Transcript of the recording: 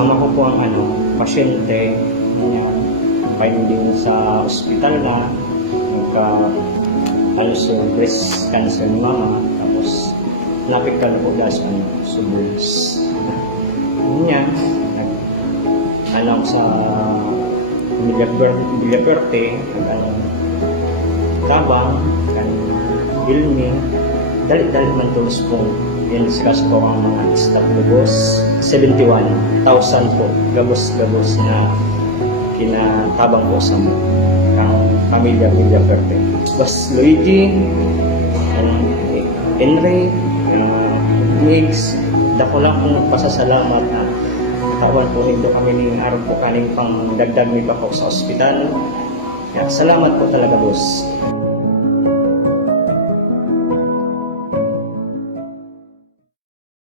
mama ko po ang pasyente. Yan. Finding sa ospital na also breast cancer ni mama. Tapos napit ka na po dahil sa subos. Yan. Alam sa Villaperte, tabang, bilmi, dali-dali man tulos po. Discuss po ang mga establibos. 71,000 po, gabos-gabos na kinatabang po sa pamilya Villaperte. Tapos Luigi, Henry, Mix, dako lang kong pasasalamat na katawan po nito kami ng araw po kaning pang dagdag ni pa po sa ospital. Salamat po talaga, boss.